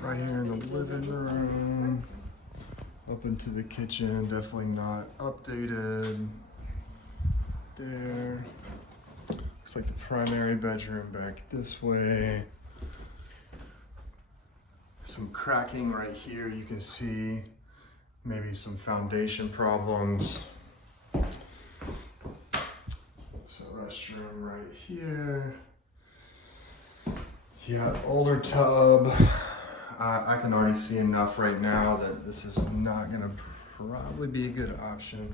Right here in the living room. Up into the kitchen, definitely not updated. There. Looks like the primary bedroom back this way. Some cracking right here, you can see maybe some foundation problems. So restroom right here. Yeah, older tub. I can already see enough right now that this is not gonna probably be a good option.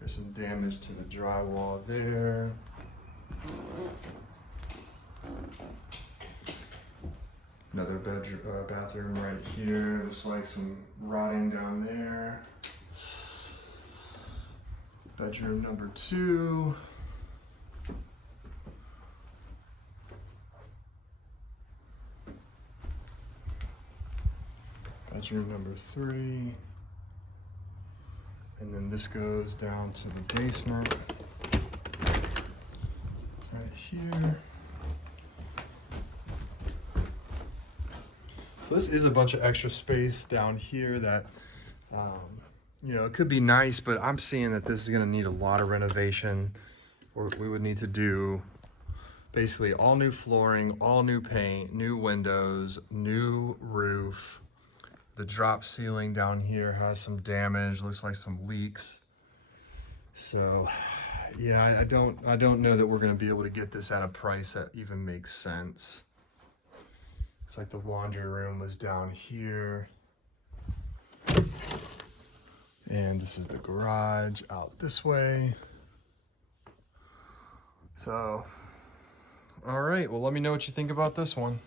There's some damage to the drywall there. Another bedroom, bathroom right here. Looks like some rotting down there. Bedroom number 2. Bedroom number 3. And then this goes down to the basement. Right here. So this is a bunch of extra space down here that, you know, it could be nice, but I'm seeing that this is gonna need a lot of renovation. Or we would need to do basically all new flooring, all new paint, new windows, new roof. The drop ceiling down here has some damage, looks like some leaks. So yeah, I don't know that we're gonna be able to get this at a price that even makes sense. It's like the laundry room was down here. And this is the garage out this way. So, all right, well, let me know what you think about this one.